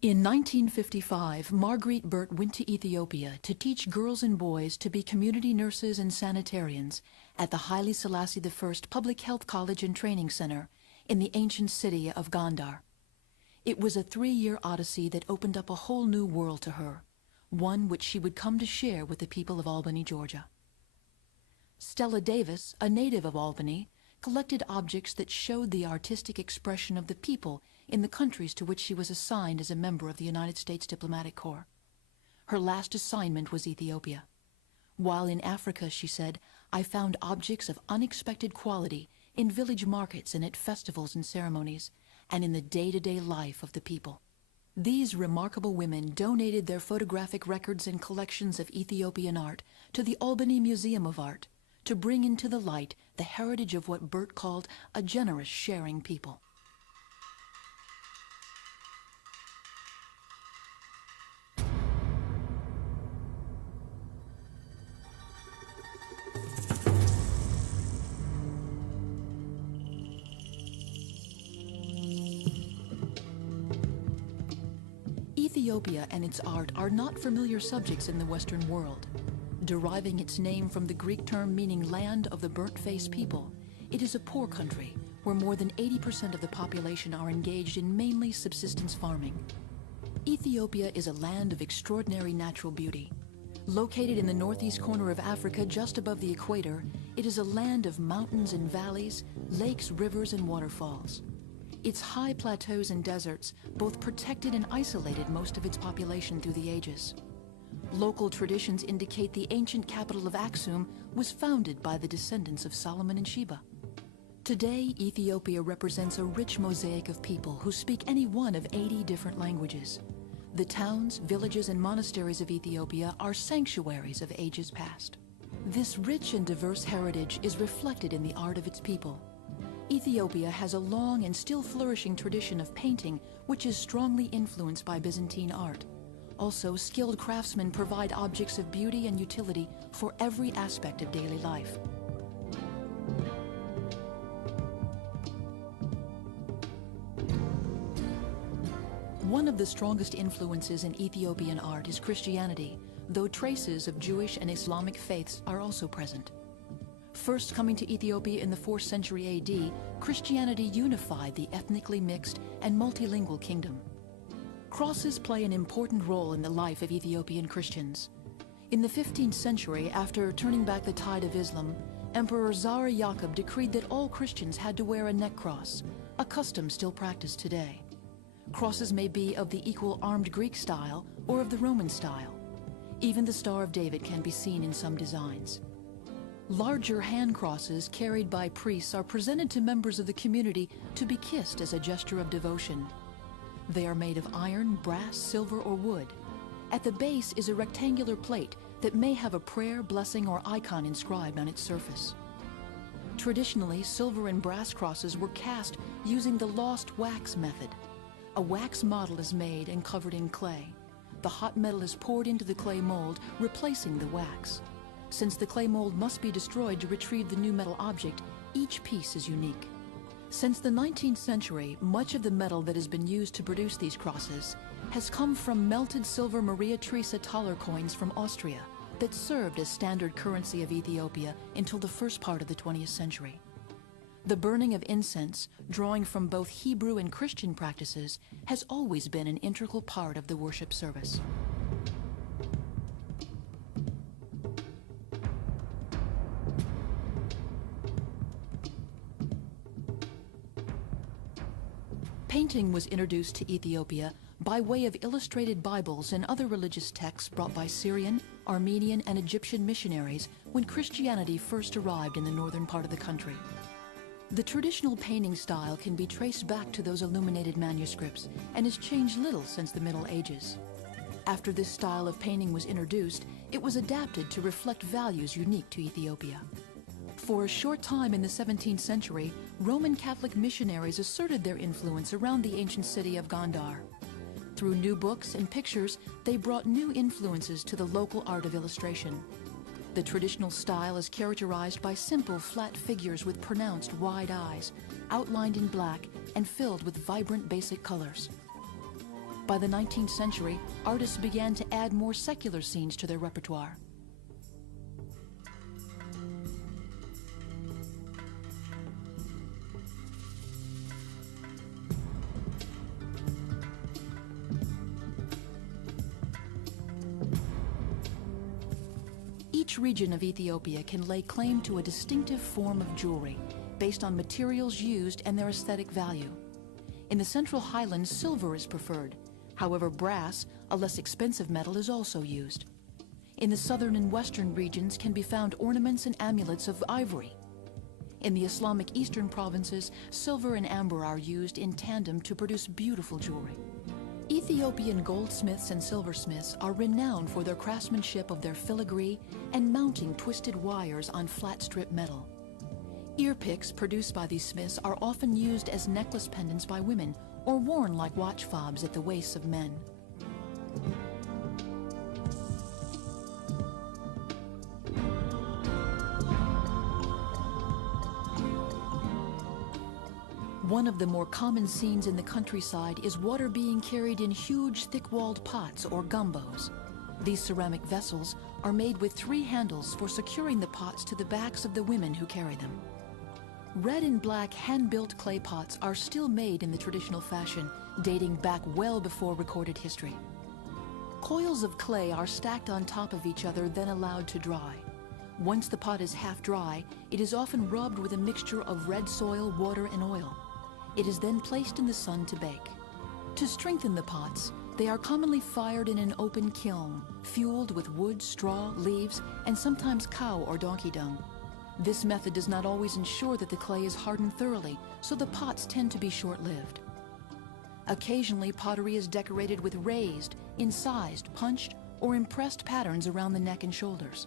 In 1955, Marguerite Burt went to Ethiopia to teach girls and boys to be community nurses and sanitarians at the Haile Selassie I Public Health College and Training Center in the ancient city of Gondar. It was a 3-year odyssey that opened up a whole new world to her, one which she would come to share with the people of Albany, Georgia. Stella Davis, a native of Albany, collected objects that showed the artistic expression of the people in the countries to which she was assigned as a member of the United States Diplomatic Corps. Her last assignment was Ethiopia. While in Africa, she said, I found objects of unexpected quality in village markets and at festivals and ceremonies, and in the day-to-day life of the people. These remarkable women donated their photographic records and collections of Ethiopian art to the Albany Museum of Art to bring into the light the heritage of what Burt called a generous, sharing people. Ethiopia and its art are not familiar subjects in the Western world. Deriving its name from the Greek term meaning land of the burnt-faced people, it is a poor country where more than 80% of the population are engaged in mainly subsistence farming. Ethiopia is a land of extraordinary natural beauty. Located in the northeast corner of Africa just above the equator, it is a land of mountains and valleys, lakes, rivers, and waterfalls. Its high plateaus and deserts both protected and isolated most of its population through the ages. Local traditions indicate the ancient capital of Aksum was founded by the descendants of Solomon and Sheba. Today, Ethiopia represents a rich mosaic of people who speak any one of 80 different languages. The towns, villages, and monasteries of Ethiopia are sanctuaries of ages past. This rich and diverse heritage is reflected in the art of its people. Ethiopia has a long and still flourishing tradition of painting, which is strongly influenced by Byzantine art. Also, skilled craftsmen provide objects of beauty and utility for every aspect of daily life. One of the strongest influences in Ethiopian art is Christianity, though traces of Jewish and Islamic faiths are also present. First coming to Ethiopia in the 4th century AD, Christianity unified the ethnically mixed and multilingual kingdom. Crosses play an important role in the life of Ethiopian Christians. In the 15th century, after turning back the tide of Islam, Emperor Zara Yaqub decreed that all Christians had to wear a neck cross, a custom still practiced today. Crosses may be of the equal armed Greek style or of the Roman style. Even the Star of David can be seen in some designs. Larger hand crosses carried by priests are presented to members of the community to be kissed as a gesture of devotion. They are made of iron, brass, silver, or wood. At the base is a rectangular plate that may have a prayer, blessing, or icon inscribed on its surface. Traditionally, silver and brass crosses were cast using the lost wax method. A wax model is made and covered in clay. The hot metal is poured into the clay mold, replacing the wax. Since the clay mold must be destroyed to retrieve the new metal object, each piece is unique. Since the 19th century, much of the metal that has been used to produce these crosses has come from melted silver Maria Theresa Thaler coins from Austria that served as standard currency of Ethiopia until the first part of the 20th century. The burning of incense, drawing from both Hebrew and Christian practices, has always been an integral part of the worship service. Painting was introduced to Ethiopia by way of illustrated Bibles and other religious texts brought by Syrian, Armenian, and Egyptian missionaries when Christianity first arrived in the northern part of the country. The traditional painting style can be traced back to those illuminated manuscripts and has changed little since the Middle Ages. After this style of painting was introduced, it was adapted to reflect values unique to Ethiopia. For a short time in the 17th century, Roman Catholic missionaries asserted their influence around the ancient city of Gondar. Through new books and pictures, they brought new influences to the local art of illustration. The traditional style is characterized by simple, flat figures with pronounced wide eyes, outlined in black and filled with vibrant basic colors. By the 19th century, artists began to add more secular scenes to their repertoire. Each region of Ethiopia can lay claim to a distinctive form of jewelry based on materials used and their aesthetic value. In the Central Highlands, silver is preferred. However, brass, a less expensive metal, is also used. In the southern and western regions can be found ornaments and amulets of ivory. In the Islamic eastern provinces, silver and amber are used in tandem to produce beautiful jewelry. Ethiopian goldsmiths and silversmiths are renowned for their craftsmanship of their filigree and mounting twisted wires on flat strip metal. Ear picks produced by these smiths are often used as necklace pendants by women or worn like watch fobs at the waists of men. One of the more common scenes in the countryside is water being carried in huge thick-walled pots or gumbos. These ceramic vessels are made with 3 handles for securing the pots to the backs of the women who carry them. Red and black hand-built clay pots are still made in the traditional fashion, dating back well before recorded history. Coils of clay are stacked on top of each other, then allowed to dry. Once the pot is half dry, it is often rubbed with a mixture of red soil, water, and oil. It is then placed in the sun to bake. To strengthen the pots, they are commonly fired in an open kiln, fueled with wood, straw, leaves, and sometimes cow or donkey dung. This method does not always ensure that the clay is hardened thoroughly, so the pots tend to be short-lived. Occasionally, pottery is decorated with raised, incised, punched, or impressed patterns around the neck and shoulders.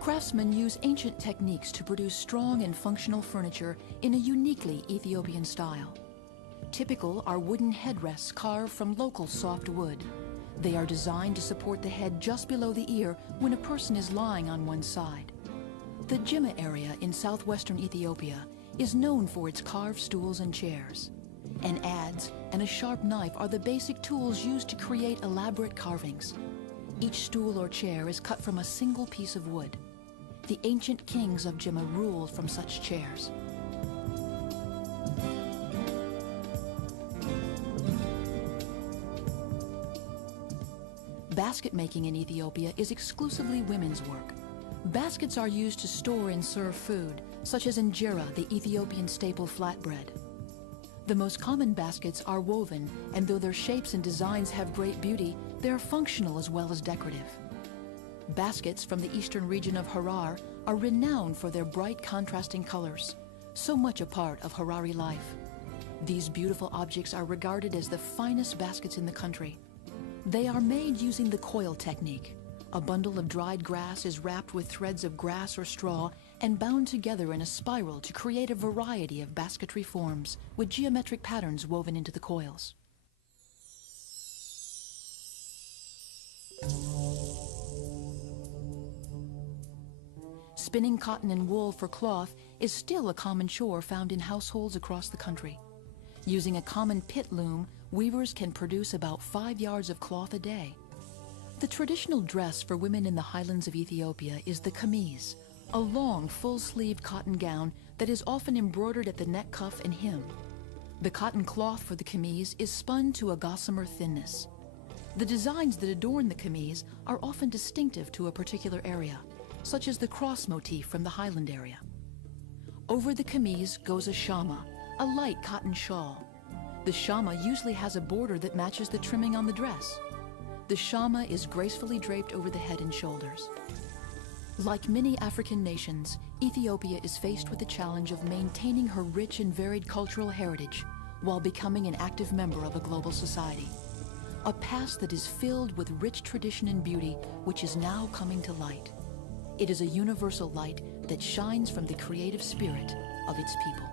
Craftsmen use ancient techniques to produce strong and functional furniture in a uniquely Ethiopian style. Typical are wooden headrests carved from local soft wood. They are designed to support the head just below the ear when a person is lying on one side. The Jimma area in southwestern Ethiopia is known for its carved stools and chairs. An adze and a sharp knife are the basic tools used to create elaborate carvings. Each stool or chair is cut from a single piece of wood. The ancient kings of Jimma ruled from such chairs. Basket making in Ethiopia is exclusively women's work. Baskets are used to store and serve food, such as injera, the Ethiopian staple flatbread. The most common baskets are woven, and though their shapes and designs have great beauty, they are functional as well as decorative. Baskets from the eastern region of Harar are renowned for their bright contrasting colors, so much a part of Harari life. These beautiful objects are regarded as the finest baskets in the country. They are made using the coil technique. A bundle of dried grass is wrapped with threads of grass or straw and bound together in a spiral to create a variety of basketry forms with geometric patterns woven into the coils. Spinning cotton and wool for cloth is still a common chore found in households across the country. Using a common pit loom, weavers can produce about 5 yards of cloth a day. The traditional dress for women in the highlands of Ethiopia is the kameez, a long, full-sleeved cotton gown that is often embroidered at the neck cuff and hem. The cotton cloth for the kameez is spun to a gossamer thinness. The designs that adorn the kameez are often distinctive to a particular area, such as the cross motif from the highland area. Over the kameez goes a shama, a light cotton shawl. The shama usually has a border that matches the trimming on the dress. The shama is gracefully draped over the head and shoulders. Like many African nations, Ethiopia is faced with the challenge of maintaining her rich and varied cultural heritage while becoming an active member of a global society. A past that is filled with rich tradition and beauty, which is now coming to light. It is a universal light that shines from the creative spirit of its people.